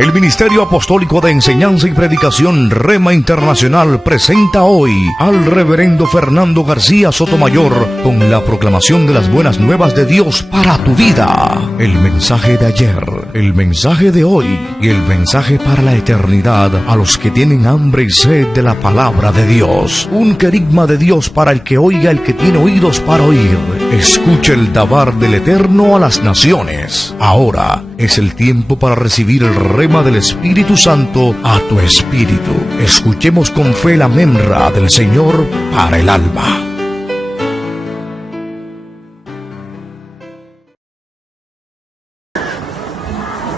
El Ministerio Apostólico de Enseñanza y Predicación Rema Internacional presenta hoy al Reverendo Fernando García Sotomayor con la proclamación de las buenas nuevas de Dios para tu vida. El mensaje de ayer, el mensaje de hoy y el mensaje para la eternidad a los que tienen hambre y sed de la palabra de Dios. Un querigma de Dios para el que oiga, el que tiene oídos para oír. Escuche el dabar del Eterno a las naciones. Ahora es el tiempo para recibir el rema del Espíritu Santo a tu espíritu. Escuchemos con fe la memra del Señor para el alma.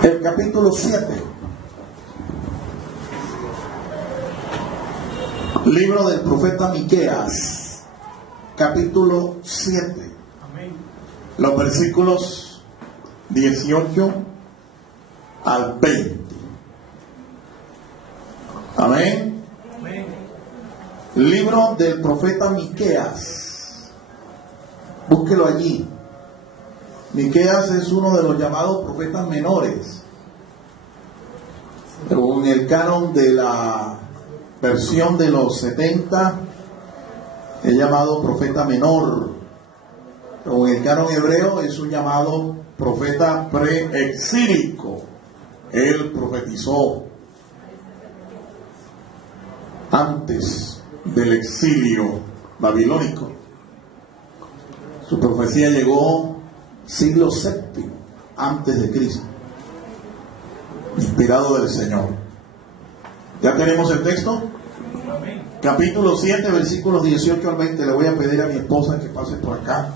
El capítulo 7. Libro del profeta Miqueas, capítulo 7. Los versículos 18 al 20. Amén. Libro del profeta Miqueas. Búsquelo allí. Miqueas es uno de los llamados profetas menores. Pero en el canon de la versión de los 70 es llamado profeta menor. Pero en el canon hebreo es un llamado profeta preexílico. Él profetizó antes del exilio babilónico. Su profecía llegó siglo VII antes de Cristo, inspirado del Señor. ¿Ya tenemos el texto? Capítulo 7, versículos 18 al 20. Le voy a pedir a mi esposa que pase por acá,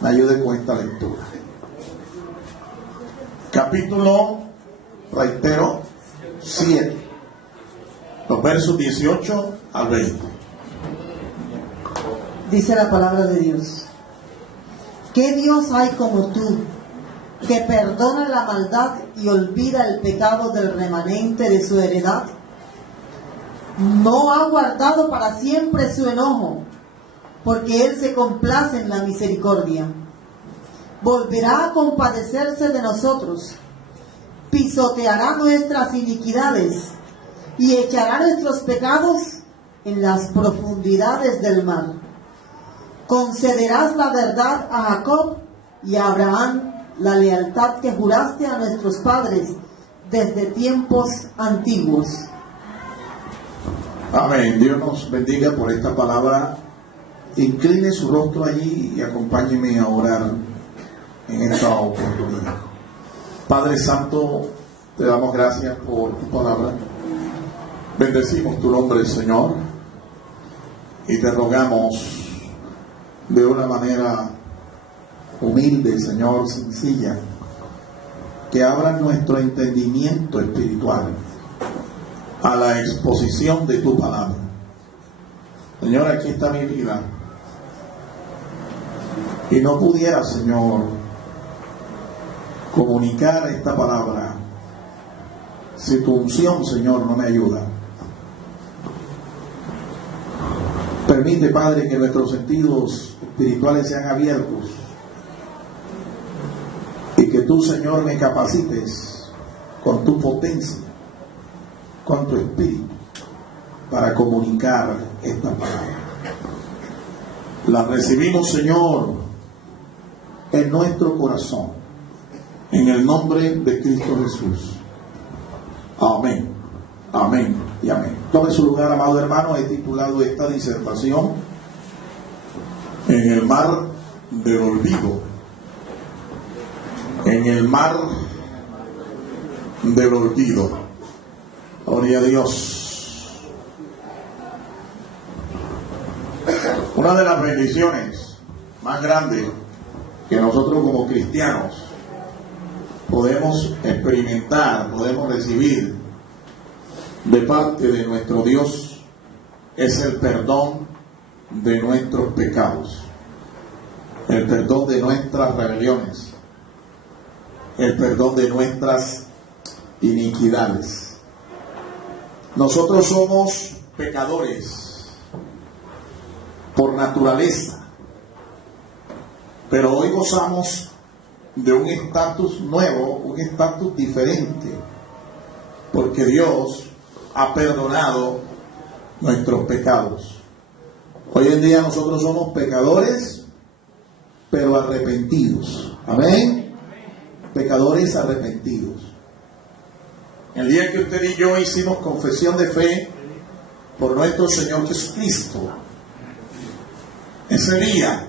me ayude con esta lectura. Capítulo, reitero, 7, los versos 18 al 20. Dice la palabra de Dios: ¿qué Dios hay como tú, que perdona la maldad y olvida el pecado del remanente de su heredad? No ha guardado para siempre su enojo, porque Él se complace en la misericordia. Volverá a compadecerse de nosotros, pisoteará nuestras iniquidades y echará nuestros pecados en las profundidades del mar. Concederás la verdad a Jacob y a Abraham, la lealtad que juraste a nuestros padres desde tiempos antiguos. Amén. Dios nos bendiga por esta palabra. Incline su rostro allí y acompáñeme a orar en esta oportunidad. Padre Santo, te damos gracias por tu palabra. Bendecimos tu nombre, Señor, y te rogamos de una manera humilde, Señor, sencilla, que abran nuestro entendimiento espiritual a la exposición de tu palabra. Señor, aquí está mi vida, y no pudiera, Señor, comunicar esta palabra si tu unción, Señor, no me ayuda. Permite, Padre, que nuestros sentidos espirituales sean abiertos y que tú, Señor, me capacites con tu potencia, con tu espíritu, para comunicar esta palabra. La recibimos, Señor, en nuestro corazón, en el nombre de Cristo Jesús. Amén, amén y amén. Tome su lugar, amado hermano. He titulado esta disertación En el mar del olvido. En el mar del olvido. Gloria a Dios. Una de las bendiciones más grandes que nosotros como cristianos podemos experimentar, podemos recibir de parte de nuestro Dios es el perdón de nuestros pecados, el perdón de nuestras rebeliones, el perdón de nuestras iniquidades. Nosotros somos pecadores por naturaleza, pero hoy gozamos de un estatus nuevo, un estatus diferente. porque Dios ha perdonado nuestros pecados. Hoy en día nosotros somos pecadores, pero arrepentidos. Amén. Pecadores arrepentidos. El día que usted y yo hicimos confesión de fe por nuestro Señor Jesucristo, ese día,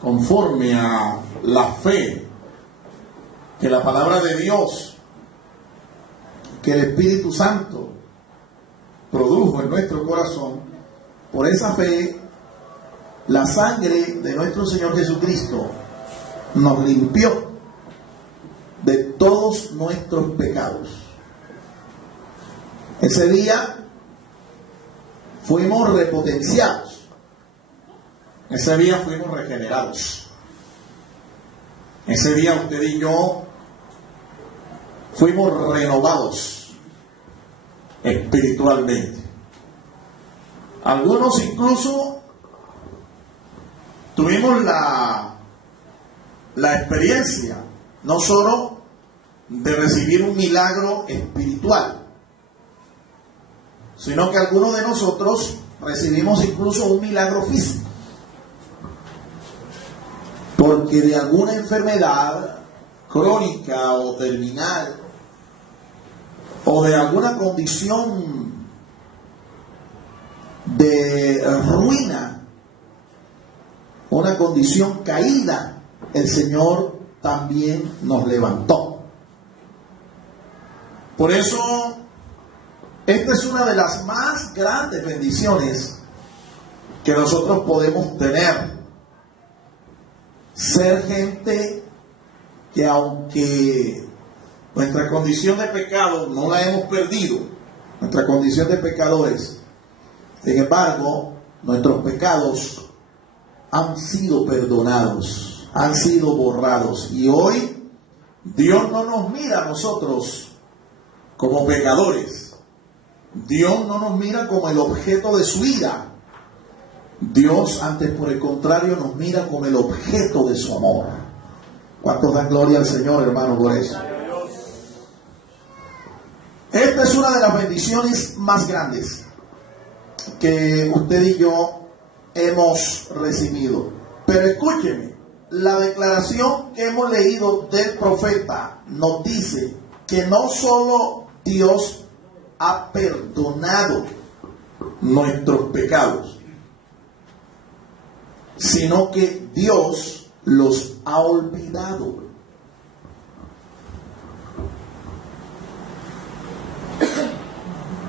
conforme a la fe que la palabra de Dios, que el Espíritu Santo produjo en nuestro corazón, por esa fe, la sangre de nuestro Señor Jesucristo nos limpió de todos nuestros pecados. Ese día fuimos repotenciados. Ese día fuimos regenerados. Ese día usted y yo fuimos renovados espiritualmente. Algunos incluso tuvimos la experiencia no solo de recibir un milagro espiritual, sino que algunos de nosotros recibimos incluso un milagro físico, porque de alguna enfermedad crónica o terminal, o de alguna condición de ruina, una condición caída, el Señor también nos levantó. Por eso, esta es una de las más grandes bendiciones que nosotros podemos tener. Ser gente que, aunque nuestra condición de pecado no la hemos perdido, nuestra condición de pecadores, sin embargo, nuestros pecados han sido perdonados, han sido borrados. Y hoy Dios no nos mira a nosotros como pecadores. Dios no nos mira como el objeto de su ira. Dios, antes por el contrario, nos mira como el objeto de su amor. ¿Cuántos dan gloria al Señor, hermano, por eso? Esta es una de las bendiciones más grandes que usted y yo hemos recibido. Pero escúcheme, la declaración que hemos leído del profeta nos dice que no solo Dios ha perdonado nuestros pecados, sino que Dios los ha olvidado.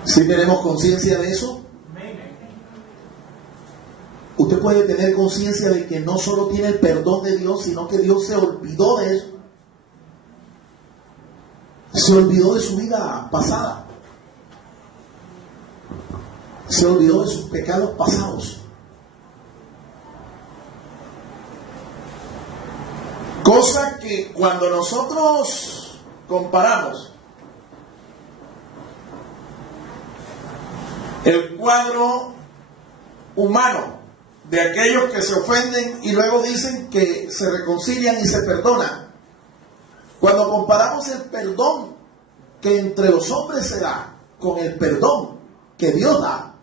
¿Sí tenemos conciencia de eso? Usted puede tener conciencia de que no solo tiene el perdón de Dios, sino que Dios se olvidó de eso. Se olvidó de su vida pasada. Se olvidó de sus pecados pasados. Cosa que cuando nosotros comparamos el cuadro humano de aquellos que se ofenden y luego dicen que se reconcilian y se perdonan, cuando comparamos el perdón que entre los hombres se da con el perdón que Dios da,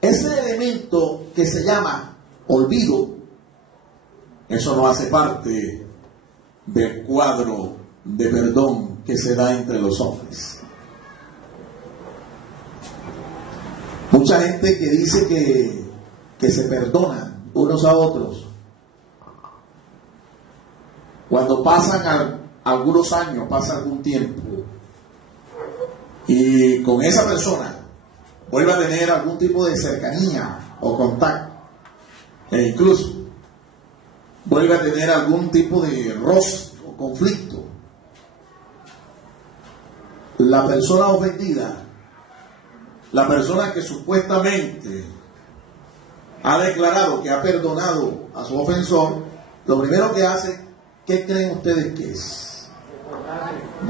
ese elemento que se llama olvido, eso no hace parte del cuadro de perdón que se da entre los hombres. Mucha gente que dice que se perdonan unos a otros, cuando pasan algunos años, pasa algún tiempo, y con esa persona vuelve a tener algún tipo de cercanía o contacto, e incluso vuelve a tener algún tipo de roce o conflicto, la persona ofendida, la persona que supuestamente ha declarado que ha perdonado a su ofensor, lo primero que hace, ¿qué creen ustedes que es?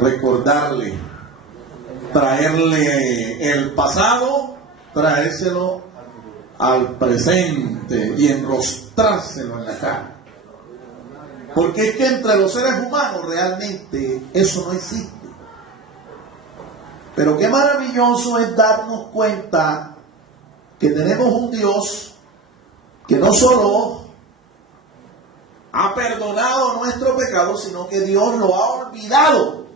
Recordarle, traerle el pasado, traérselo al presente y enrostrárselo en la cara. Porque es que entre los seres humanos realmente eso no existe. Pero qué maravilloso es darnos cuenta que tenemos un Dios que no solo ha perdonado nuestro pecado, sino que Dios lo ha olvidado.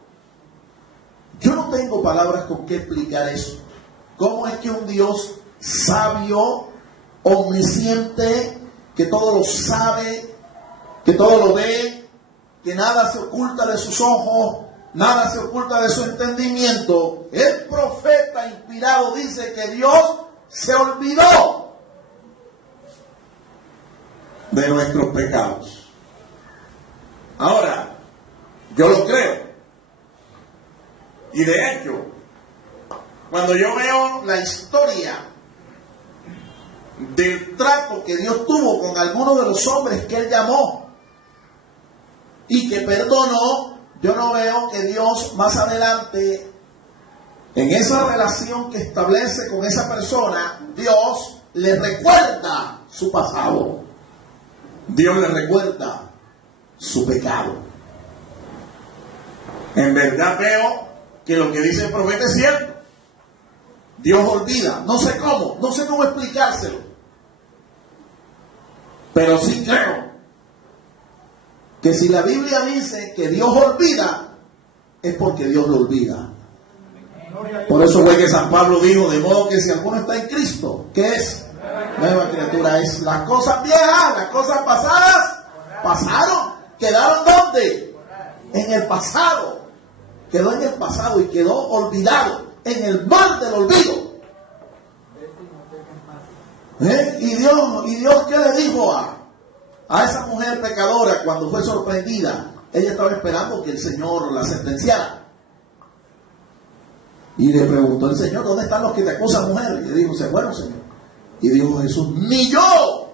Yo no tengo palabras con qué explicar eso. ¿Cómo es que un Dios sabio, omnisciente, que todo lo sabe, que todo lo ve, que nada se oculta de sus ojos, nada se oculta de su entendimiento, el profeta inspirado dice que Dios se olvidó de nuestros pecados? Ahora, yo lo creo. Y de hecho, cuando yo veo la historia del trato que Dios tuvo con algunos de los hombres que Él llamó y que perdonó, yo no veo que Dios más adelante, en esa relación que establece con esa persona, Dios le recuerda su pasado. Dios le recuerda su pecado. En verdad veo que lo que dice el profeta es cierto. Dios olvida. No sé cómo explicárselo. Pero sí creo que si la Biblia dice que Dios olvida, es porque Dios lo olvida. Por eso fue que San Pablo dijo, de modo que si alguno está en Cristo, ¿qué es? Nueva criatura es. Las cosas viejas, las cosas pasadas, pasaron. ¿Quedaron dónde? En el pasado. Quedó en el pasado y quedó olvidado, en el mar del olvido. ¿Y Dios qué le dijo a esa mujer pecadora cuando fue sorprendida? Ella estaba esperando que el Señor la sentenciara. Y le preguntó el Señor, ¿dónde están los que te acusan, mujer? Y le dijo, se fueron, Señor. Y dijo Jesús, ni yo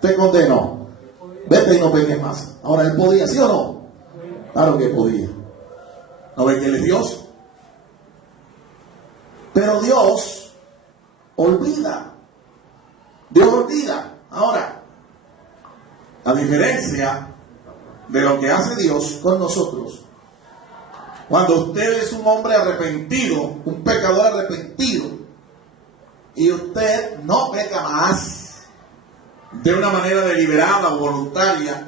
te condeno. Vete y no peques más. Ahora, ¿él podía, sí o no? Claro que podía. ¿No ve que él es Dios? Pero Dios olvida. Dios olvida. Ahora, a diferencia de lo que hace Dios con nosotros, cuando usted es un hombre arrepentido, un pecador arrepentido, y usted no peca más de una manera deliberada o voluntaria,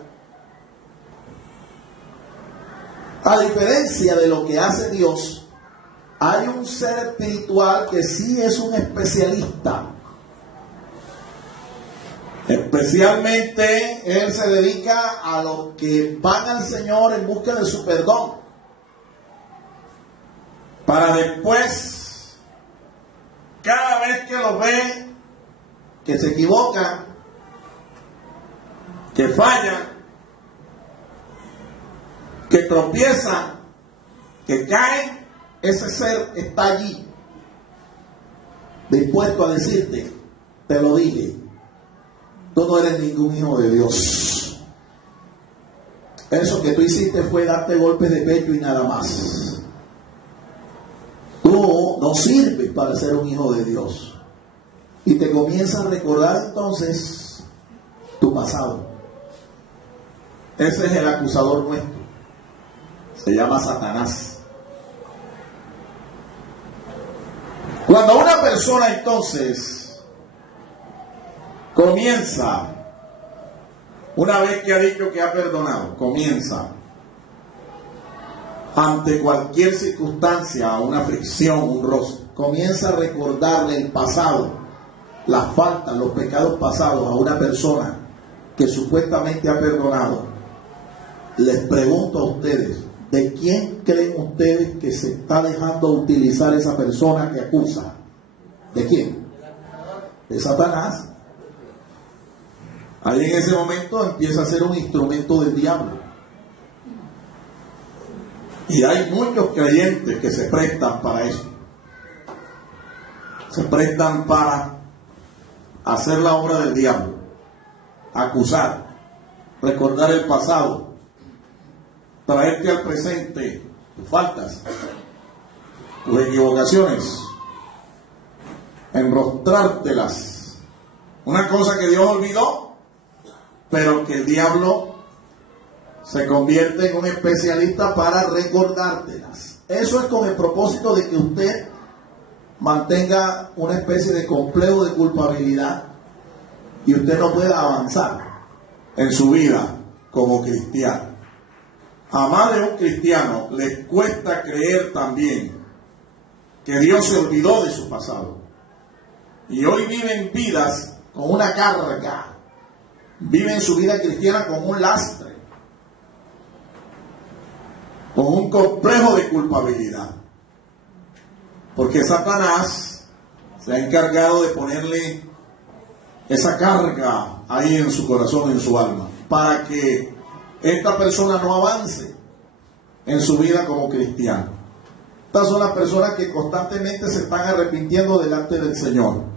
a diferencia de lo que hace Dios, hay un ser espiritual que sí es un especialista. Especialmente Él se dedica a los que van al Señor en busca de su perdón, para después, cada vez que los ve, que se equivocan, que fallan, que tropiezan, que caen, ese ser está allí, dispuesto a decirte, te lo dije, tú no eres ningún hijo de Dios. Eso que tú hiciste fue darte golpes de pecho y nada más. Tú no sirves para ser un hijo de Dios. Y te comienza a recordar entonces tu pasado. Ese es el acusador nuestro. Se llama Satanás. Cuando una persona entonces comienza, una vez que ha dicho que ha perdonado, comienza ante cualquier circunstancia, una fricción, un roce, comienza a recordarle el pasado, las faltas, los pecados pasados a una persona que supuestamente ha perdonado. Les pregunto a ustedes, ¿de quién creen ustedes que se está dejando utilizar esa persona que acusa? ¿De quién? De Satanás. Ahí en ese momento empieza a ser un instrumento del diablo. Y hay muchos creyentes que se prestan para eso. Se prestan para hacer la obra del diablo. Acusar, recordar el pasado, traerte al presente tus faltas, tus equivocaciones, enrostrártelas. Una cosa que Dios olvidó, pero que el diablo se convierte en un especialista para recordártelas. Eso es con el propósito de que usted mantenga una especie de complejo de culpabilidad y usted no pueda avanzar en su vida como cristiano. A más de un cristiano les cuesta creer también que Dios se olvidó de su pasado. Y hoy viven vidas con una carga. Viven su vida cristiana con un lastre, con un complejo de culpabilidad. Porque Satanás se ha encargado de ponerle esa carga ahí en su corazón, en su alma, para que esta persona no avance en su vida como cristiano. Estas son las personas que constantemente se están arrepintiendo delante del Señor.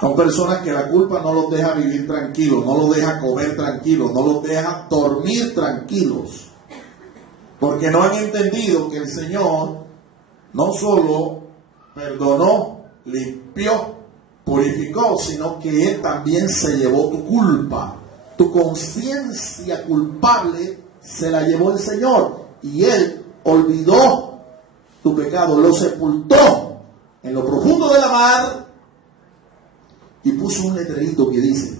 Son personas que la culpa no los deja vivir tranquilos, no los deja comer tranquilos, no los deja dormir tranquilos. Porque no han entendido que el Señor no solo perdonó, limpió, purificó, sino que Él también se llevó tu culpa. Tu conciencia culpable se la llevó el Señor y Él olvidó tu pecado, lo sepultó en lo profundo de la mar y puso un letrerito que dice: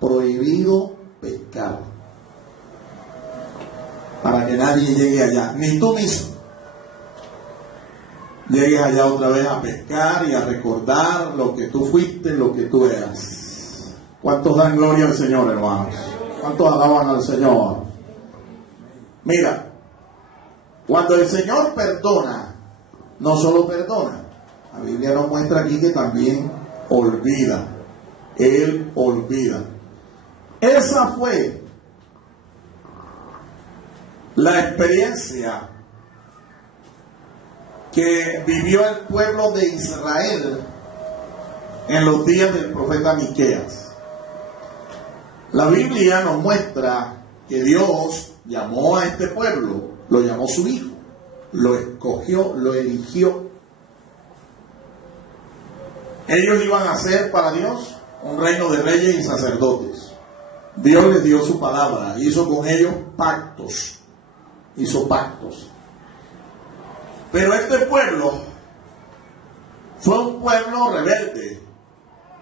prohibido pescar, para que nadie llegue allá, ni tú mismo llegues allá otra vez a pescar y a recordar lo que tú fuiste, lo que tú eras. ¿Cuántos dan gloria al Señor, hermanos? ¿Cuántos alaban al Señor? Mira, cuando el Señor perdona, no solo perdona, la Biblia nos muestra aquí que también olvida. Él olvida. Esa fue la experiencia que vivió el pueblo de Israel en los días del profeta Miqueas. La Biblia nos muestra que Dios llamó a este pueblo, lo llamó su hijo, lo escogió, lo eligió. Ellos iban a ser para Dios un reino de reyes y sacerdotes. Dios les dio su palabra, hizo con ellos pactos, hizo pactos. Pero este pueblo fue un pueblo rebelde,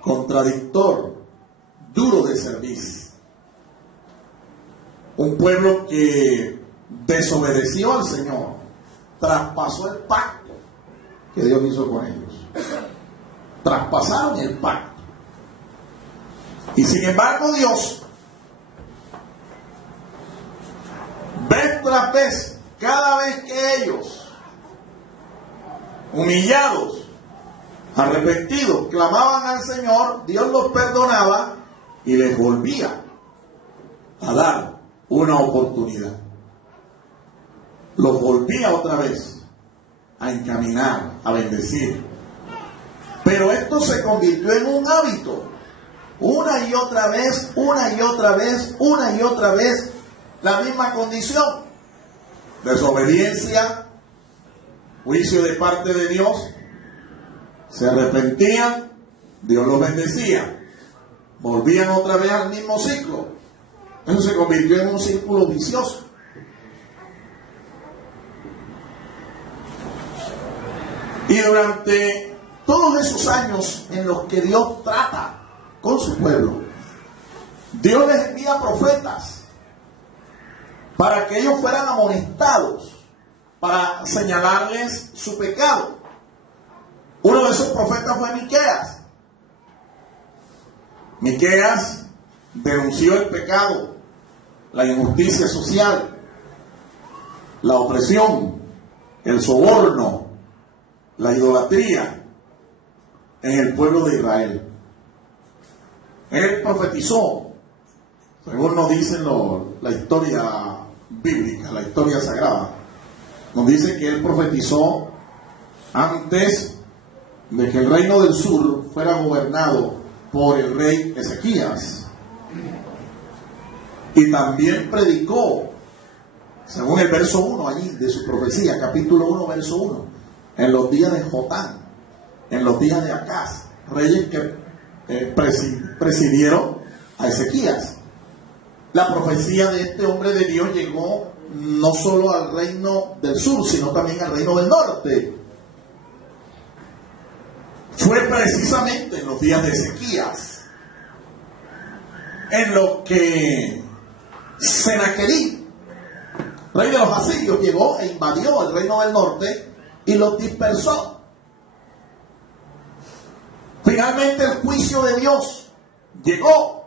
contradictor, duro de servicio. Un pueblo que desobedeció al Señor, traspasó el pacto que Dios hizo con ellos. Traspasaron el pacto. Y sin embargo Dios, vez tras vez, cada vez que ellos, humillados, arrepentidos, clamaban al Señor, Dios los perdonaba y les volvía a dar una oportunidad. Los volvía otra vez a encaminar, a bendecir. Pero esto se convirtió en un hábito. Una y otra vez, una y otra vez, una y otra vez, la misma condición. Desobediencia, juicio de parte de Dios, se arrepentían, Dios los bendecía, volvían otra vez al mismo ciclo. Eso se convirtió en un círculo vicioso. Y durante todos esos años en los que Dios trata con su pueblo, Dios les envía profetas para que ellos fueran amonestados, para señalarles su pecado. Uno de esos profetas fue Miqueas. Miqueas denunció el pecado, la injusticia social, la opresión, el soborno, la idolatría en el pueblo de Israel. Él profetizó, según nos dice la historia bíblica, la historia sagrada, nos dice que él profetizó antes de que el reino del sur fuera gobernado por el rey Ezequías. Y también predicó, según el verso 1 allí de su profecía, capítulo 1, verso 1, en los días de Jotán, en los días de Acaz, reyes que presidieron a Ezequías. La profecía de este hombre de Dios llegó no solo al reino del sur, sino también al reino del norte. Fue precisamente en los días de Ezequías en lo que Senaquerib, rey de los asirios, llegó e invadió el reino del norte y los dispersó. Finalmente el juicio de Dios llegó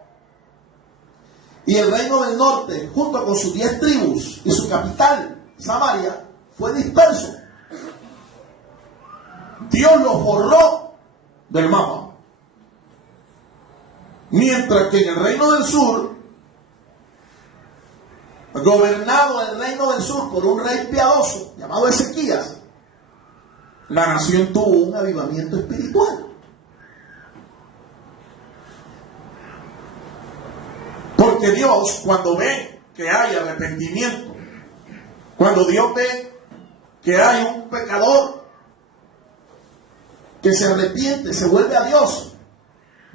y el reino del norte, junto con sus 10 tribus y su capital, Samaria, fue disperso. Dios los borró del mapa. Mientras que en el reino del sur, gobernado el reino del sur por un rey piadoso llamado Ezequías, la nación tuvo un avivamiento espiritual. Porque Dios, cuando ve que hay arrepentimiento, cuando Dios ve que hay un pecador que se arrepiente, se vuelve a Dios,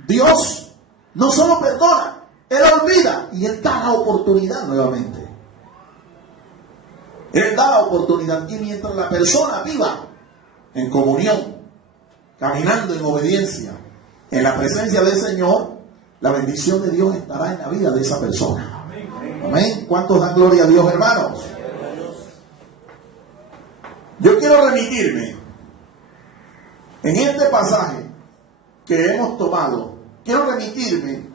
Dios no solo perdona, Él olvida y Él da la oportunidad nuevamente. Él da la oportunidad, y mientras la persona viva en comunión, caminando en obediencia, en la presencia del Señor, la bendición de Dios estará en la vida de esa persona. Amén. ¿Cuántos dan gloria a Dios, hermanos? Yo quiero remitirme en este pasaje que hemos tomado. Quiero remitirme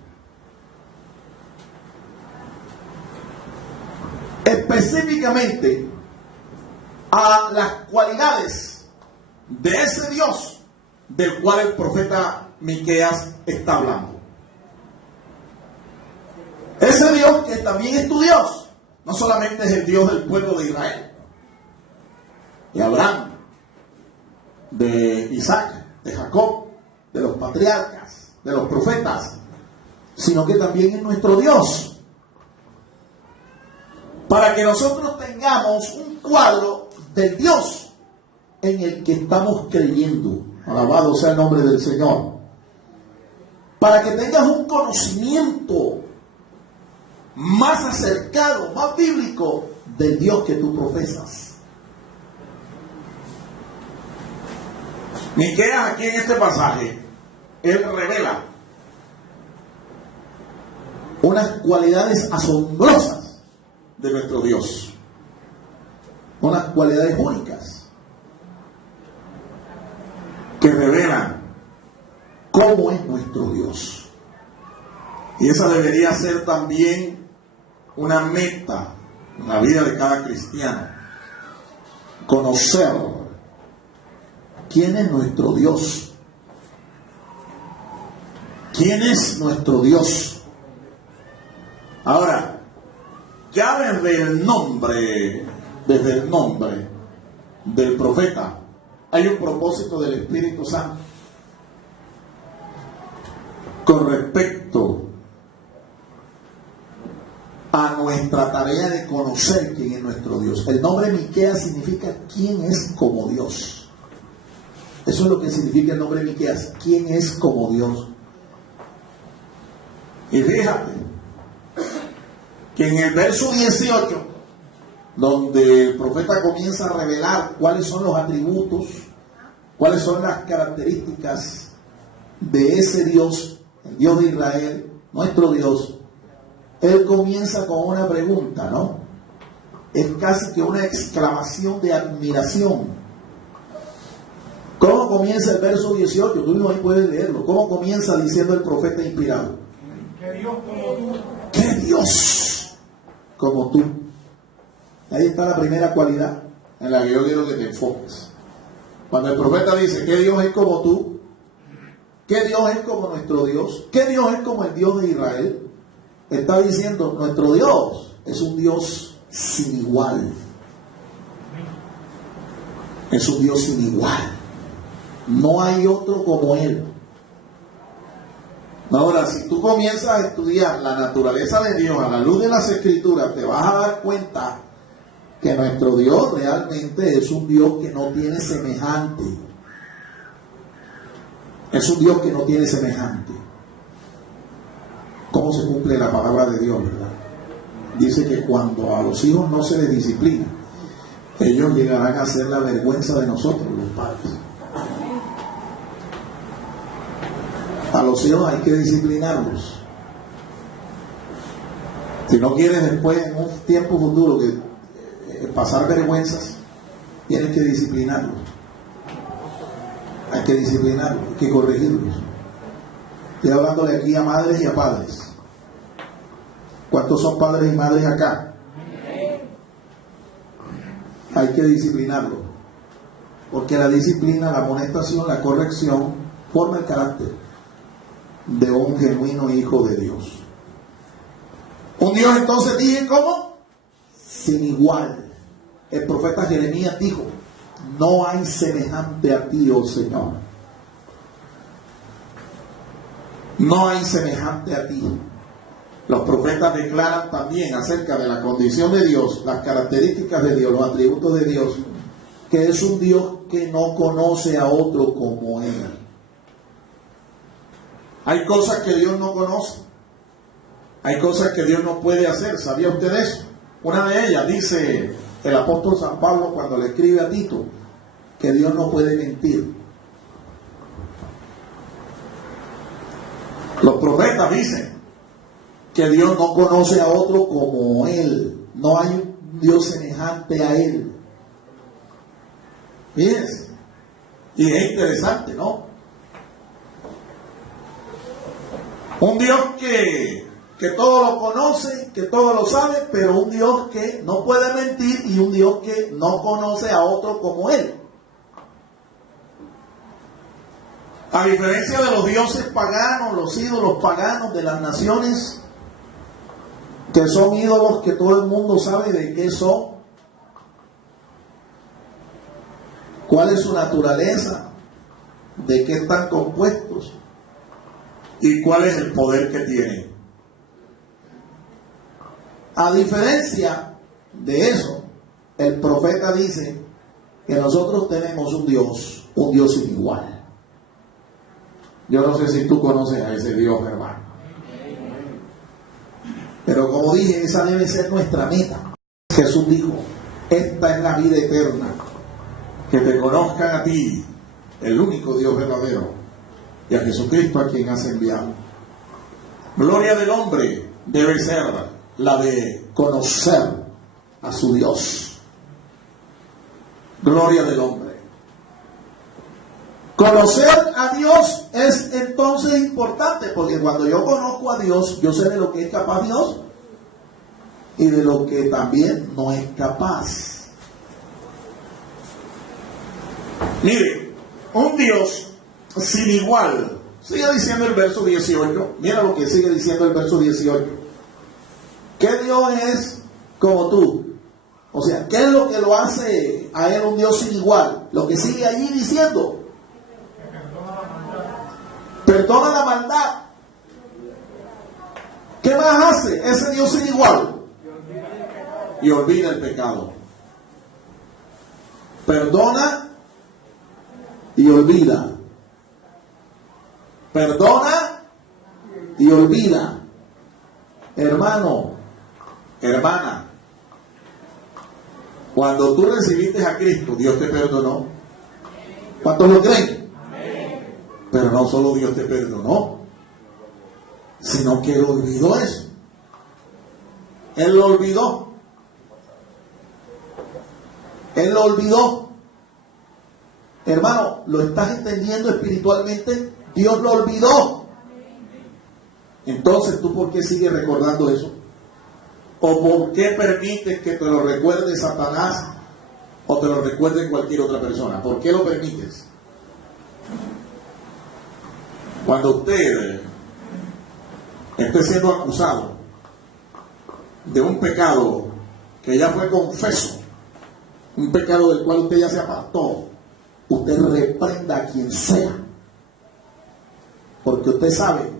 específicamente a las cualidades de ese Dios del cual el profeta Miqueas está hablando. Ese Dios que también es tu Dios, no solamente es el Dios del pueblo de Israel, de Abraham, de Isaac, de Jacob, de los patriarcas, de los profetas, sino que también es nuestro Dios. Para que nosotros tengamos un cuadro del Dios en el que estamos creyendo. Alabado sea el nombre del Señor. Para que tengas un conocimiento más acercado, más bíblico del Dios que tú profesas. Miqueas aquí en este pasaje, él revela unas cualidades asombrosas de nuestro Dios, unas cualidades únicas que revelan cómo es nuestro Dios. Y esa debería ser también una meta en la vida de cada cristiano: conocer quién es nuestro Dios. ¿Quién es nuestro Dios? Ahora, ya desde el nombre del profeta hay un propósito del Espíritu Santo con respecto a nuestra tarea de conocer quién es nuestro Dios. El nombre Miqueas significa quién es como Dios. Eso es lo que significa el nombre Miqueas, quién es como Dios. Y fíjate que en el verso 18, donde el profeta comienza a revelar cuáles son los atributos, cuáles son las características de ese Dios, el Dios de Israel, nuestro Dios, él comienza con una pregunta, ¿no? Es casi que una exclamación de admiración. ¿Cómo comienza el verso 18? Tú mismo ahí puedes leerlo. ¿Cómo comienza diciendo el profeta inspirado? Que Dios como tú. ¡Qué Dios como tú! Ahí está la primera cualidad en la que yo quiero que te enfoques. Cuando el profeta dice que Dios es como tú, que Dios es como nuestro Dios, que Dios es como el Dios de Israel, está diciendo: nuestro Dios es un Dios sin igual. Es un Dios sin igual. No hay otro como Él. Ahora, si tú comienzas a estudiar la naturaleza de Dios a la luz de las Escrituras, te vas a dar cuenta que nuestro Dios realmente es un Dios que no tiene semejante. Es un Dios que no tiene semejante. ¿Cómo se cumple la palabra de Dios, verdad? dice que cuando a los hijos no se les disciplina, ellos llegarán a ser la vergüenza de nosotros, los padres. A los hijos hay que disciplinarlos. Si no quieres después, en un tiempo futuro, que pasar vergüenzas, tienes que disciplinarlos. Hay que disciplinarlos, hay que corregirlos. Estoy hablándole aquí a madres y a padres. ¿Cuántos son padres y madres acá? Hay que disciplinarlos. Porque la disciplina, la amonestación, la corrección, forma el carácter de un genuino hijo de Dios. Un Dios entonces, dije, ¿cómo? Sin igual. El profeta Jeremías dijo: no hay semejante a ti, oh Señor. No hay semejante a ti. Los profetas declaran también acerca de la condición de Dios, las características de Dios, los atributos de Dios, que es un Dios que no conoce a otro como Él. Hay cosas que Dios no conoce. Hay cosas que Dios no puede hacer. ¿Sabía usted eso? Una de ellas, dice el apóstol San Pablo cuando le escribe a Tito, que Dios no puede mentir. Los profetas dicen que Dios no conoce a otro como Él. No hay un Dios semejante a Él. Fíjense. Y es interesante, ¿no? Un Dios que todo lo conoce, que todo lo sabe, pero un Dios que no puede mentir y un Dios que no conoce a otro como Él. A diferencia de los dioses paganos, los ídolos paganos de las naciones, que son ídolos que todo el mundo sabe de qué son, cuál es su naturaleza, de qué están compuestos y cuál es el poder que tienen. A diferencia de eso, el profeta dice que nosotros tenemos un Dios sin igual. Yo no sé si tú conoces a ese Dios, hermano. Pero como dije, esa debe ser nuestra meta. Jesús dijo: esta es la vida eterna, que te conozcan a ti, el único Dios verdadero, y a Jesucristo a quien has enviado. Gloria del hombre debe ser la de conocer a su Dios. Gloria del hombre. Conocer a Dios es entonces importante, porque cuando yo conozco a Dios, yo sé de lo que es capaz Dios y de lo que también no es capaz. Mire, un Dios sin igual. Sigue diciendo el verso 18. Mira lo que sigue diciendo el verso 18. ¿Qué Dios es como tú? O sea, ¿qué es lo que lo hace a Él un Dios sin igual? Lo que sigue allí diciendo: perdona la maldad. ¿Qué más hace ese Dios sin igual? Y olvida el pecado. Perdona y olvida. Perdona y olvida. Hermano, hermana, cuando tú recibiste a Cristo, Dios te perdonó. ¿Cuántos lo creen? Pero no solo Dios te perdonó, sino que Él olvidó eso. Él lo olvidó. Él lo olvidó. Hermano, ¿lo estás entendiendo espiritualmente? Dios lo olvidó. Entonces, ¿tú por qué sigues recordando eso? ¿O por qué permites que te lo recuerde Satanás o te lo recuerde cualquier otra persona? ¿Por qué lo permites? Cuando usted esté siendo acusado de un pecado que ya fue confeso, un pecado del cual usted ya se apartó, usted reprenda a quien sea, porque usted sabe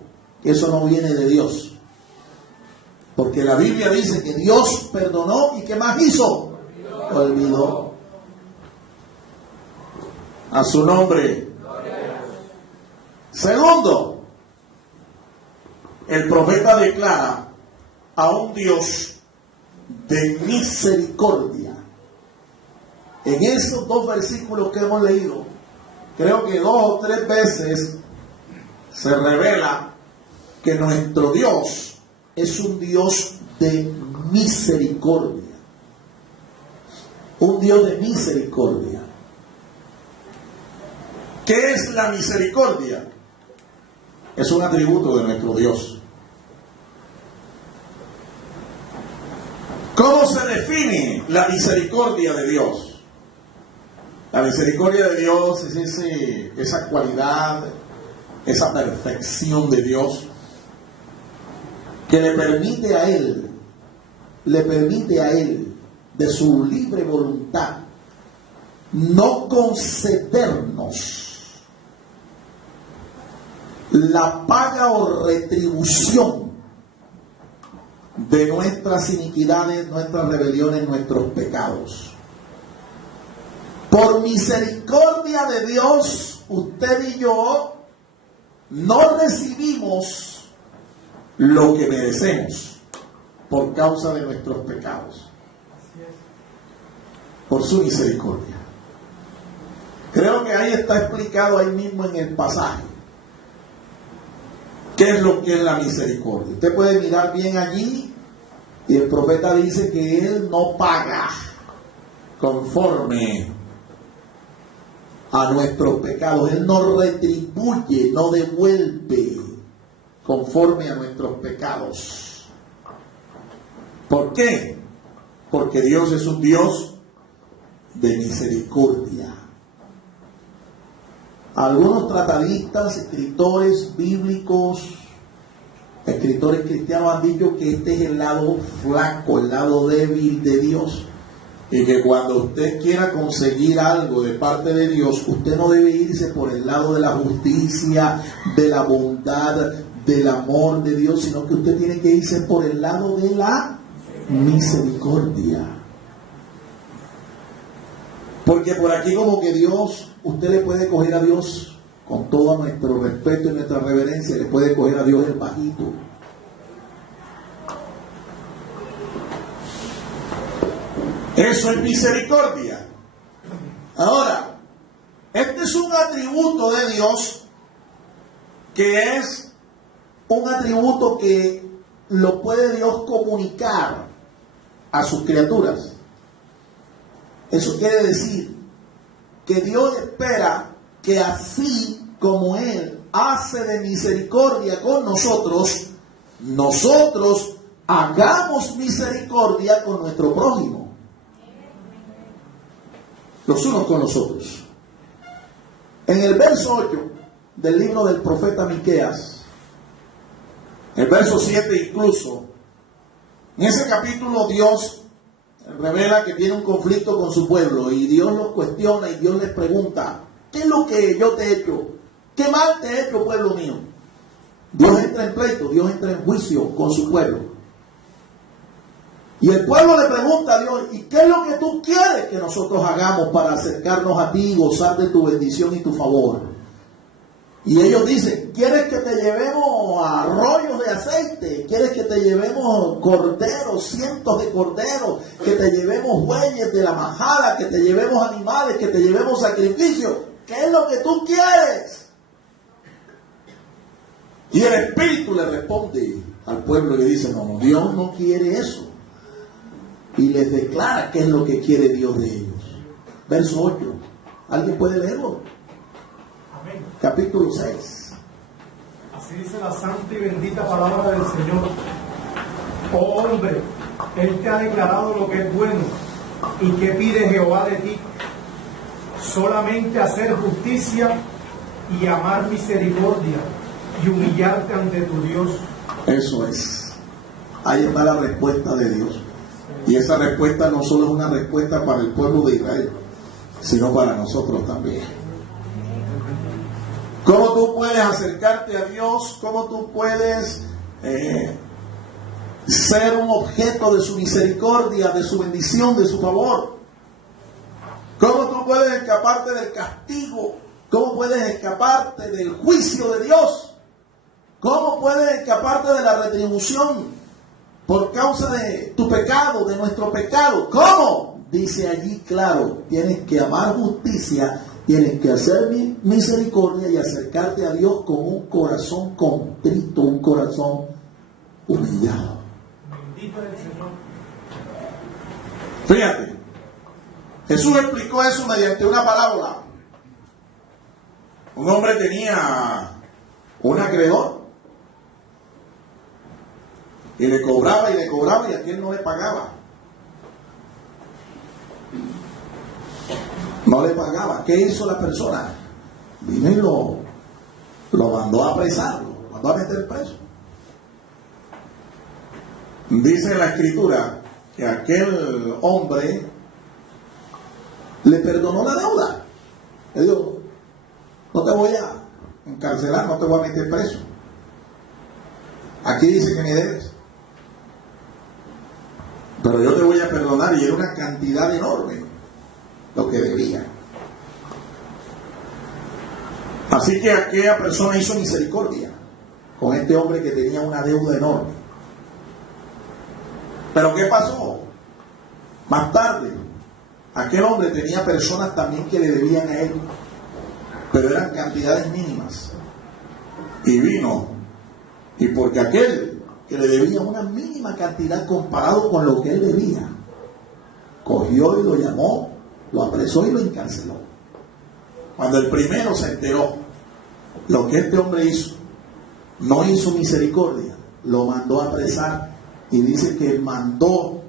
que eso no viene de Dios. Porque la Biblia dice que Dios perdonó y ¿qué más hizo? Olvidó. A su nombre. Segundo, el profeta declara a un Dios de misericordia. En esos dos versículos que hemos leído, creo que 2 o 3 veces se revela que nuestro Dios es un Dios de misericordia. Un Dios de misericordia. ¿Qué es la misericordia? Es un atributo de nuestro Dios. ¿Cómo se define la misericordia de Dios? La misericordia de Dios es esa cualidad, esa perfección de Dios que le permite a Él, de su libre voluntad, no concedernos la paga o retribución de nuestras iniquidades, nuestras rebeliones, nuestros pecados. Por misericordia de Dios, usted y yo no recibimos lo que merecemos por causa de nuestros pecados. Por su misericordia. Creo que ahí está explicado ahí mismo en el pasaje. ¿Qué es lo que es la misericordia? Usted puede mirar bien allí y el profeta dice que Él no paga conforme a nuestros pecados. Él no retribuye, no devuelve conforme a nuestros pecados. ¿Por qué? Porque Dios es un Dios de misericordia. Algunos tratadistas, escritores bíblicos, escritores cristianos han dicho que este es el lado flaco, el lado débil de Dios, y que cuando usted quiera conseguir algo de parte de Dios, usted no debe irse por el lado de la justicia, de la bondad, del amor de Dios, sino que usted tiene que irse por el lado de la misericordia. Porque por aquí como que Dios, usted le puede coger a Dios, con todo nuestro respeto y nuestra reverencia, le puede coger a Dios el bajito. Eso es misericordia. Ahora, este es un atributo de Dios que es un atributo que lo puede Dios comunicar a sus criaturas. Eso quiere decir que Dios espera que así como Él hace de misericordia con nosotros, nosotros hagamos misericordia con nuestro prójimo. Los unos con los otros. En el verso 8 del libro del profeta Miqueas, el verso 7 incluso, en ese capítulo Dios revela que tiene un conflicto con su pueblo y Dios los cuestiona y Dios les pregunta: ¿qué es lo que yo te he hecho? ¿Qué mal te he hecho, pueblo mío? Dios entra en pleito, Dios entra en juicio con su pueblo. Y el pueblo le pregunta a Dios: ¿y qué es lo que tú quieres que nosotros hagamos para acercarnos a ti y gozar de tu bendición y tu favor? Y ellos dicen: ¿quieres que te llevemos arroyos de aceite? ¿Quieres que te llevemos corderos, cientos de corderos? ¿Que te llevemos bueyes de la majada? ¿Que te llevemos animales? ¿Que te llevemos sacrificios? ¿Qué es lo que tú quieres? Y el Espíritu le responde al pueblo y le dice: no, Dios no quiere eso. Y les declara qué es lo que quiere Dios de ellos. Verso 8. ¿Alguien puede leerlo? Capítulo 6. Así dice la santa y bendita palabra del Señor. Oh hombre, Él te ha declarado lo que es bueno. ¿Y qué pide Jehová de ti? Solamente hacer justicia y amar misericordia y humillarte ante tu Dios. Eso es. Ahí está la respuesta de Dios. Y esa respuesta no solo es una respuesta para el pueblo de Israel, sino para nosotros también. ¿Cómo tú puedes acercarte a Dios? ¿Cómo tú puedes ser un objeto de su misericordia, de su bendición, de su favor? ¿Cómo tú puedes escaparte del castigo? ¿Cómo puedes escaparte del juicio de Dios? ¿Cómo puedes escaparte de la retribución? por causa de tu pecado, de nuestro pecado. ¿Cómo? Dice allí claro, tienes que amar justicia, tienes que hacer misericordia y acercarte a Dios con un corazón contrito, un corazón humillado. Bendito es el Señor. Fíjate, Jesús explicó eso mediante una parábola. Un hombre tenía un acreedor y le cobraba y aquel no le pagaba. No le pagaba. ¿Qué hizo la persona? Vino y lo mandó a apresar, lo mandó a meter preso. Dice en la Escritura que aquel hombre le perdonó la deuda. Le dijo, no te voy a encarcelar, no te voy a meter preso. Aquí dice que me debes, pero yo te voy a perdonar, y era una cantidad enorme lo que debía. Así que aquella persona hizo misericordia con este hombre que tenía una deuda enorme. Pero ¿qué pasó? Más tarde, aquel hombre tenía personas también que le debían a él, pero eran cantidades mínimas. Y vino, y porque aquel que le debía una mínima cantidad comparado con lo que él debía, cogió y lo llamó, lo apresó y lo encarceló. Cuando el primero se enteró lo que este hombre hizo, no hizo misericordia, lo mandó a apresar, y dice que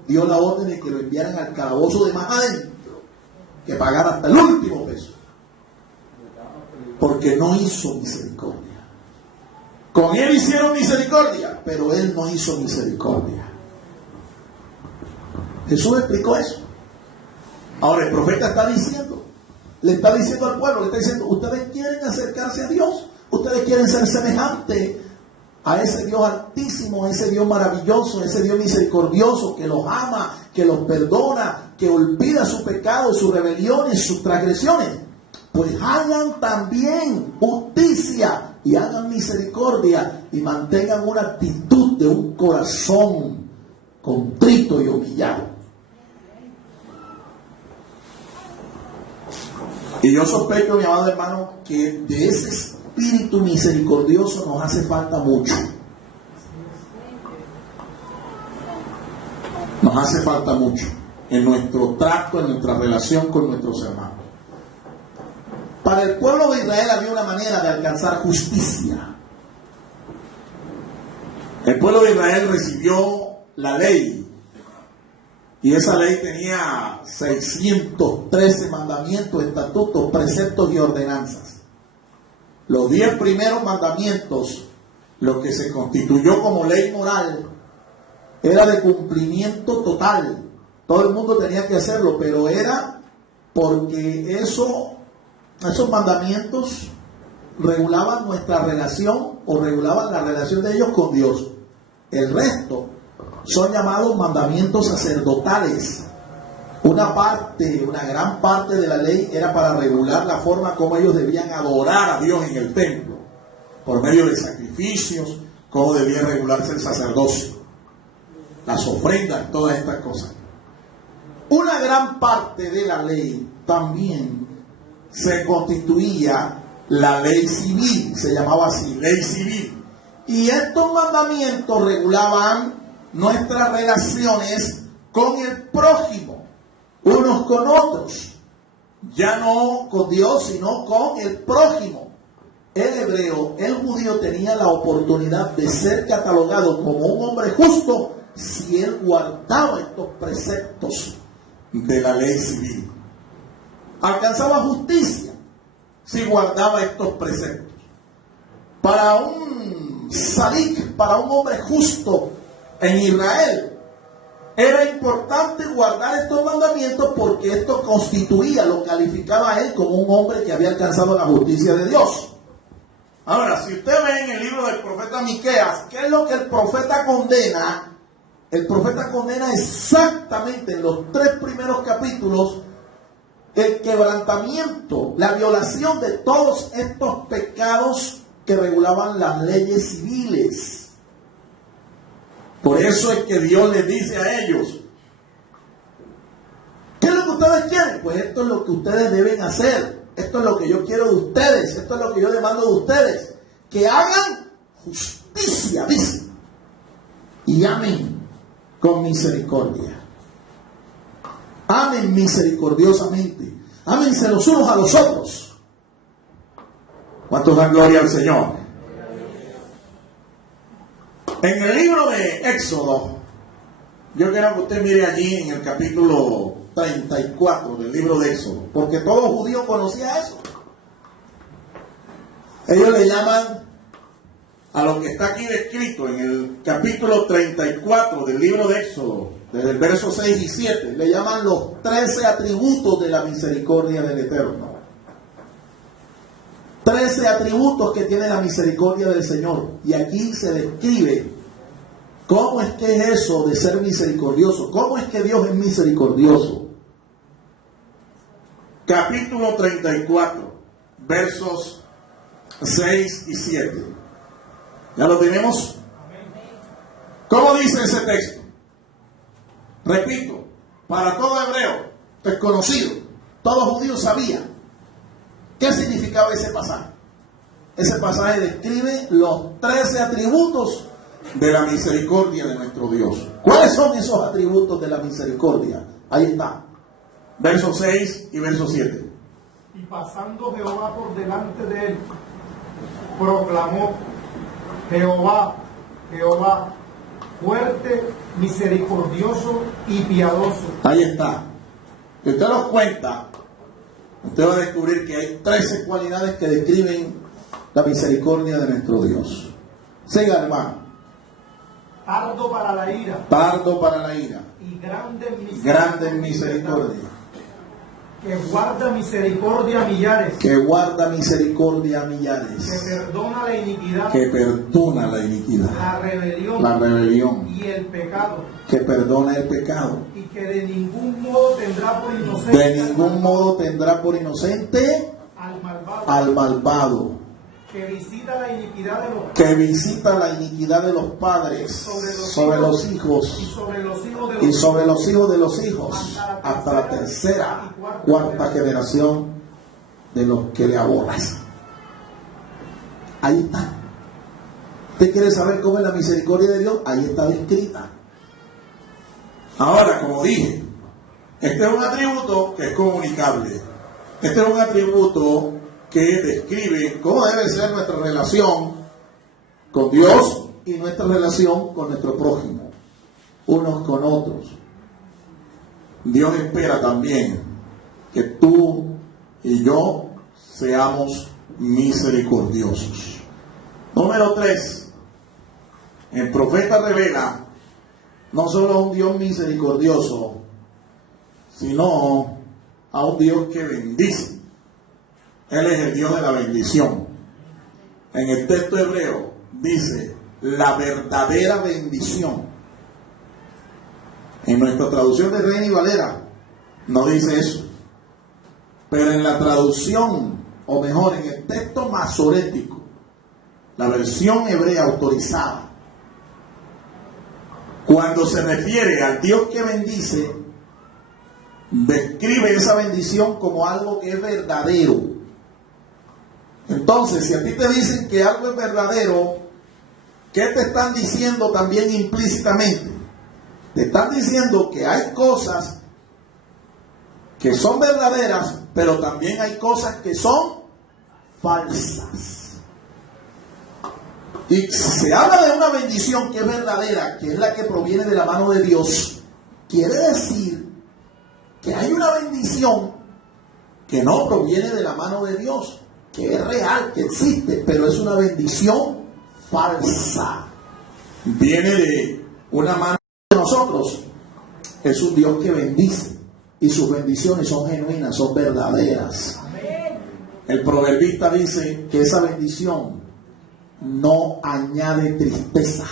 dio la orden de que lo enviaran al calabozo de más adentro, que pagara hasta el último peso, porque no hizo misericordia. Con él hicieron misericordia, pero él no hizo misericordia. Jesús explicó eso. Ahora el profeta le está diciendo al pueblo, le está diciendo, ustedes quieren acercarse a Dios, ustedes quieren ser semejantes a ese Dios altísimo, a ese Dios maravilloso, a ese Dios misericordioso, que los ama, que los perdona, que olvida su pecado, sus rebeliones, sus transgresiones. Pues hagan también justicia y hagan misericordia y mantengan una actitud de un corazón contrito y humillado. Y yo sospecho, mi amado hermano, que de ese espíritu misericordioso nos hace falta mucho. Nos hace falta mucho en nuestro trato, en nuestra relación con nuestros hermanos. Para el pueblo de Israel había una manera de alcanzar justicia. El pueblo de Israel recibió la ley, y esa ley tenía 613 mandamientos, estatutos, preceptos y ordenanzas. Los 10 primeros mandamientos, lo que se constituyó como ley moral, era de cumplimiento total. Todo el mundo tenía que hacerlo, pero era porque esos mandamientos regulaban nuestra relación, o regulaban la relación de ellos con Dios. El resto son llamados mandamientos sacerdotales. Una gran parte de la ley era para regular la forma como ellos debían adorar a Dios en el templo, por medio de sacrificios, cómo debía regularse el sacerdocio, las ofrendas, todas estas cosas. Una gran parte de la ley también se constituía la ley civil, se llamaba así, ley civil. Y estos mandamientos regulaban nuestras relaciones con el prójimo, unos con otros, ya no con Dios, sino con el prójimo. El hebreo, el judío, tenía la oportunidad de ser catalogado como un hombre justo si él guardaba estos preceptos de la ley civil. Alcanzaba justicia si guardaba estos preceptos. Para un sadik, para un hombre justo en Israel, era importante guardar estos mandamientos, porque esto constituía, lo calificaba a él como un hombre que había alcanzado la justicia de Dios. Ahora, si usted ve en el libro del profeta Miqueas, ¿qué es lo que el profeta condena? El profeta condena exactamente en los 3 primeros capítulos el quebrantamiento, la violación de todos estos pecados que regulaban las leyes civiles. Por eso es que Dios les dice a ellos, ¿qué es lo que ustedes quieren? Pues esto es lo que ustedes deben hacer. Esto es lo que yo quiero de ustedes. Esto es lo que yo demando de ustedes. Que hagan justicia, dice. Y amen con misericordia. Amen misericordiosamente. Ámense los unos a los otros. ¿Cuántos dan gloria al Señor? En el libro de Éxodo, yo quiero que usted mire allí en el capítulo 34 del libro de Éxodo, porque todo judío conocía eso. Ellos le llaman a lo que está aquí descrito en el capítulo 34 del libro de Éxodo, desde el verso 6 y 7, le llaman los 13 atributos de la misericordia del Eterno. 13 atributos que tiene la misericordia del Señor. Y aquí se describe cómo es que es eso de ser misericordioso. Cómo es que Dios es misericordioso. Capítulo 34, versos 6 y 7. ¿Ya lo tenemos? ¿Cómo dice ese texto? Repito, para todo hebreo es conocido. Todo judío sabía qué significaba ese pasaje. Ese pasaje describe los 13 atributos de la misericordia de nuestro Dios. ¿Cuáles son esos atributos de la misericordia? Ahí está. Verso 6 y verso 7. Y pasando Jehová por delante de él, proclamó: Jehová, Jehová, fuerte, misericordioso y piadoso. Ahí está. Si usted lo cuenta, usted va a descubrir que hay 13 cualidades que describen la misericordia de nuestro Dios. Siga, hermano. Tardo para la ira. Tardo para la ira. Y grande Grande en misericordia. Que guarda misericordia a millares. Que guarda misericordia a millares. Que perdona la iniquidad. Que perdona la iniquidad. La rebelión. La rebelión. Y el pecado. Que perdona el pecado. Y que de ningún modo tendrá por inocente. De ningún modo tendrá por inocente al malvado. al malvado. Que visita la iniquidad de los Que visita la iniquidad de los padres sobre los hijos. y sobre los hijos de los Y sobre los hijos de los hijos, hasta la tercera, cuarta generación de los que le aborrecen. Ahí está. ¿Usted quiere saber cómo es la misericordia de Dios? Ahí está descrita. Ahora, como dije, este es un atributo que es comunicable. Este es un atributo que describe cómo debe ser nuestra relación con Dios y nuestra relación con nuestro prójimo, unos con otros. Dios espera también que tú y yo seamos misericordiosos. Número 3. El profeta revela no solo a un Dios misericordioso, sino a un Dios que bendice. Él es el Dios de la bendición. En el texto hebreo dice la verdadera bendición. En nuestra traducción de Reina y Valera no dice eso. Pero en la traducción, o mejor, en el texto masorético, la versión hebrea autorizada, cuando se refiere al Dios que bendice, describe esa bendición como algo que es verdadero. Entonces, si a ti te dicen que algo es verdadero, ¿qué te están diciendo también implícitamente? Te están diciendo que hay cosas que son verdaderas, pero también hay cosas que son falsas. Y si se habla de una bendición que es verdadera, que es la que proviene de la mano de Dios, quiere decir que hay una bendición que no proviene de la mano de Dios, que es real, que existe, pero es una bendición falsa. Viene de una mano de nosotros. Es un Dios que bendice y sus bendiciones son genuinas, son verdaderas. El proverbista dice que esa bendición no añade tristeza,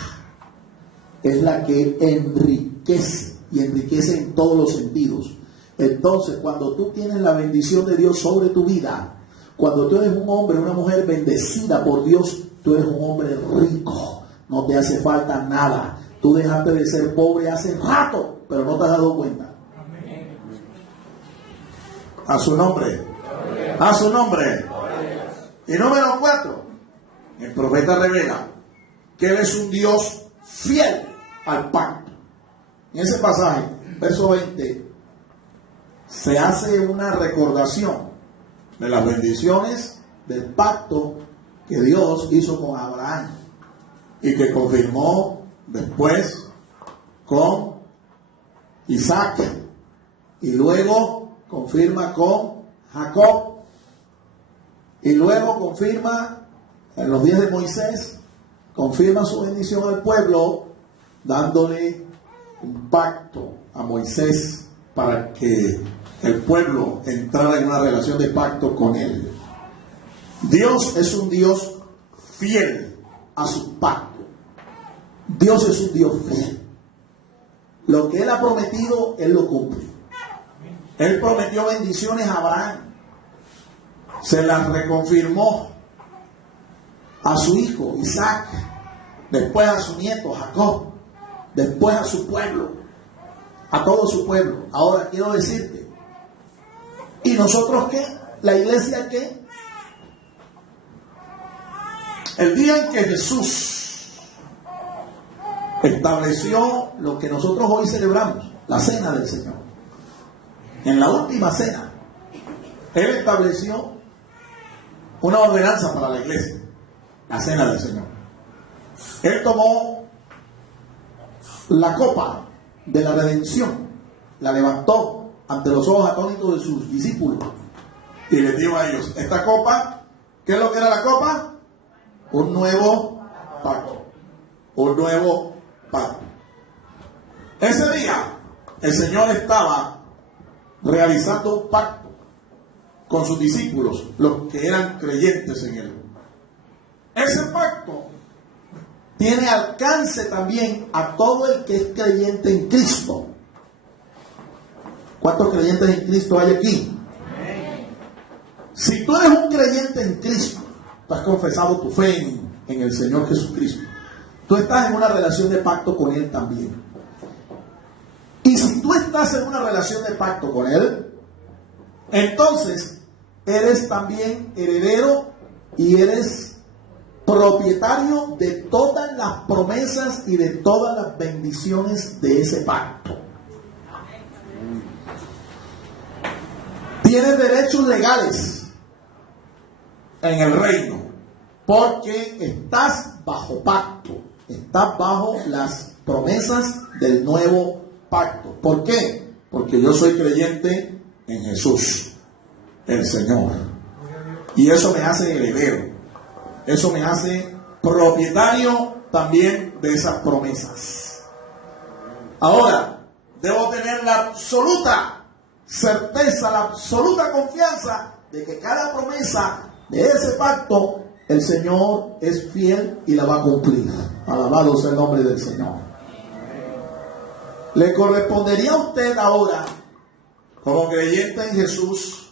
es la que enriquece, y enriquece en todos los sentidos. Entonces, cuando tú tienes la bendición de Dios sobre tu vida, cuando tú eres un hombre, una mujer bendecida por Dios, tú eres un hombre rico, no te hace falta nada. Tú dejaste de ser pobre hace rato, pero no te has dado cuenta. A su nombre. A su nombre. Y número 4, el profeta revela que Él es un Dios fiel al pacto. En ese pasaje, verso 20, se hace una recordación de las bendiciones del pacto que Dios hizo con Abraham y que confirmó después con Isaac y luego confirma con Jacob y luego confirma en los días de Moisés, confirma su bendición al pueblo dándole un pacto a Moisés para que el pueblo entrara en una relación de pacto con él. Dios es un Dios fiel a su pacto. Dios es un Dios fiel. Lo que Él ha prometido, Él lo cumple. Él prometió bendiciones a Abraham. Se las reconfirmó a su hijo Isaac, después a su nieto Jacob, después a su pueblo, a todo su pueblo. Ahora quiero decirte, ¿y nosotros qué? ¿La iglesia qué? El día en que Jesús estableció lo que nosotros hoy celebramos, la cena del Señor, en la última cena, Él estableció una ordenanza para la iglesia, la cena del Señor. Él tomó la copa de la redención, la levantó ante los ojos atónitos de sus discípulos y les dijo a ellos, esta copa, ¿qué es lo que era la copa? Un nuevo pacto. Un nuevo pacto. Ese día el Señor estaba realizando un pacto con sus discípulos, los que eran creyentes en Él. Ese pacto tiene alcance también a todo el que es creyente en Cristo. ¿Cuántos creyentes en Cristo hay aquí? Si tú eres un creyente en Cristo, tú has confesado tu fe en el Señor Jesucristo, tú estás en una relación de pacto con Él también. Y si tú estás en una relación de pacto con Él, entonces eres también heredero y eres propietario de todas las promesas y de todas las bendiciones de ese pacto. Tienes derechos legales en el reino porque estás bajo pacto, estás bajo las promesas del nuevo pacto. ¿Por qué? Porque yo soy creyente en Jesús, el Señor, y eso me hace heredero, eso me hace propietario también de esas promesas. Ahora, debo tener la absoluta certeza, la absoluta confianza de que cada promesa de ese pacto, el Señor es fiel y la va a cumplir. Alabado sea el nombre del Señor. Le correspondería a usted ahora, como creyente en Jesús,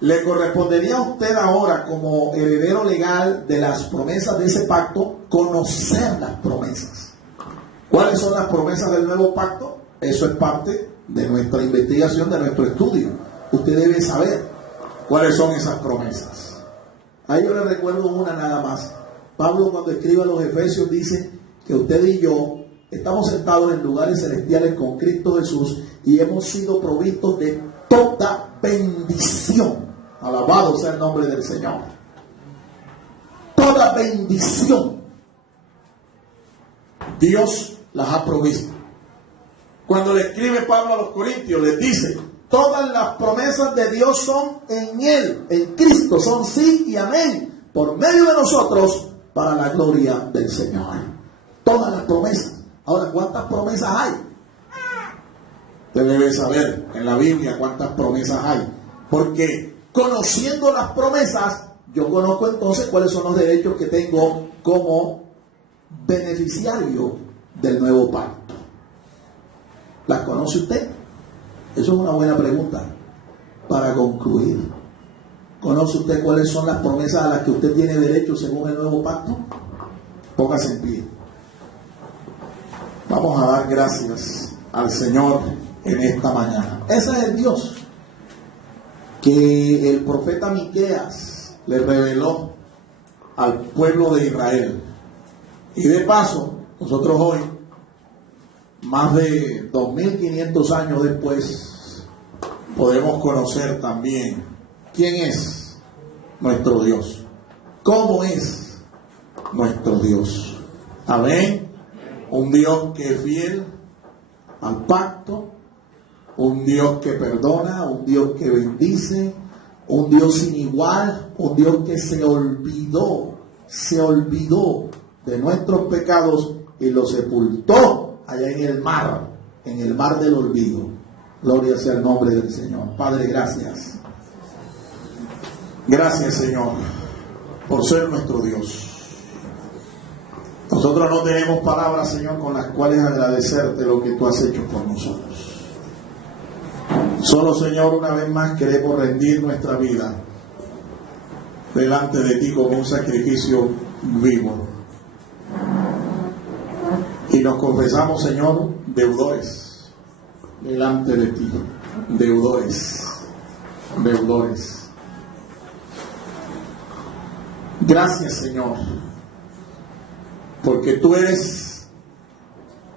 le correspondería a usted ahora, como heredero legal de las promesas de ese pacto, conocer las promesas. ¿Cuáles son las promesas del nuevo pacto? Eso es parte de nuestra investigación, de nuestro estudio. Usted debe saber cuáles son esas promesas. Ahí yo le recuerdo una nada más. Pablo, cuando escribe a los Efesios, dice que usted y yo estamos sentados en lugares celestiales con Cristo Jesús y hemos sido provistos de toda bendición. Alabado sea el nombre del Señor. Toda bendición Dios las ha provisto. Cuando le escribe Pablo a los Corintios, les dice, todas las promesas de Dios son en Él, en Cristo, son sí y amén, por medio de nosotros, para la gloria del Señor. Todas las promesas. Ahora, ¿cuántas promesas hay? Usted debe saber en la Biblia cuántas promesas hay. Porque conociendo las promesas, yo conozco entonces cuáles son los derechos que tengo como beneficiario del nuevo pacto. ¿Las conoce usted? Eso es una buena pregunta para concluir. ¿Conoce usted cuáles son las promesas a las que usted tiene derecho según el nuevo pacto? Póngase en pie. Vamos a dar gracias al Señor en esta mañana. Ese es el Dios que el profeta Miqueas le reveló al pueblo de Israel. Y de paso, nosotros hoy, más de 2500 años después, podemos conocer también quién es nuestro Dios, cómo es nuestro Dios. Amén. Un Dios que es fiel al pacto, un Dios que perdona, un Dios que bendice, un Dios sin igual, un Dios que se olvidó de nuestros pecados y los sepultó allá en el mar del olvido. Gloria sea el nombre del Señor. Padre, gracias. Gracias, Señor, por ser nuestro Dios. Nosotros no tenemos palabras, Señor, con las cuales agradecerte lo que tú has hecho por nosotros. Solo, Señor, una vez más queremos rendir nuestra vida delante de ti como un sacrificio vivo. Y nos confesamos, Señor, deudores delante de ti. Deudores. Gracias, Señor, porque tú eres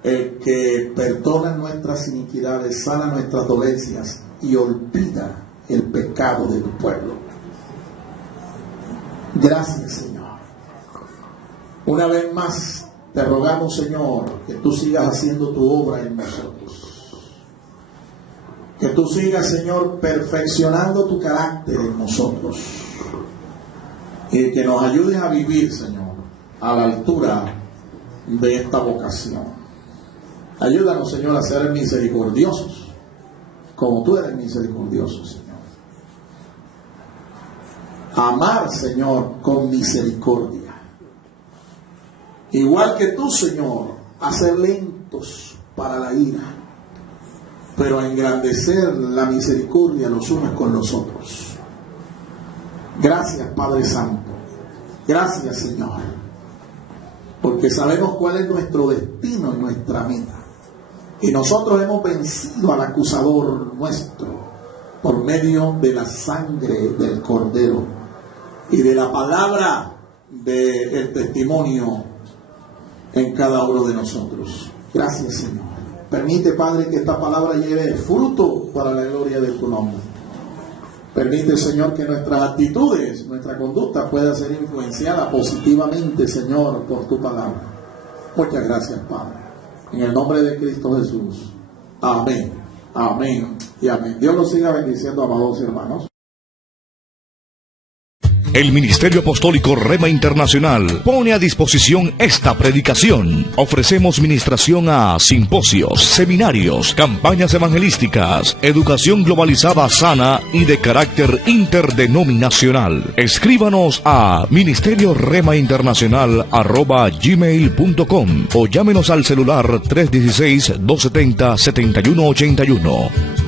el que perdona nuestras iniquidades, sana nuestras dolencias y olvida el pecado de tu pueblo. Gracias, Señor. Una vez más te rogamos, Señor, que tú sigas haciendo tu obra en nosotros. Que tú sigas, Señor, perfeccionando tu carácter en nosotros. Y que nos ayudes a vivir, Señor, a la altura de esta vocación. Ayúdanos, Señor, a ser misericordiosos, como tú eres misericordioso, Señor. Amar, Señor, con misericordia. Igual que tú, Señor, a ser lentos para la ira, pero a engrandecer la misericordia los unos con los otros. Gracias, Padre Santo. Gracias, Señor, porque sabemos cuál es nuestro destino y nuestra meta. Y nosotros hemos vencido al acusador nuestro por medio de la sangre del Cordero y de la palabra del testimonio en cada uno de nosotros. Gracias, Señor. Permite, Padre, que esta palabra lleve fruto para la gloria de tu nombre. Permite, Señor, que nuestras actitudes, nuestra conducta pueda ser influenciada positivamente, Señor, por tu palabra. Muchas gracias, Padre. En el nombre de Cristo Jesús. Amén. Amén y amén. Dios los siga bendiciendo, amados hermanos. El Ministerio Apostólico Rema Internacional pone a disposición esta predicación. Ofrecemos ministración a simposios, seminarios, campañas evangelísticas, educación globalizada sana y de carácter interdenominacional. Escríbanos a ministerio-rema-internacional@gmail.com o llámenos al celular 316-270-7181.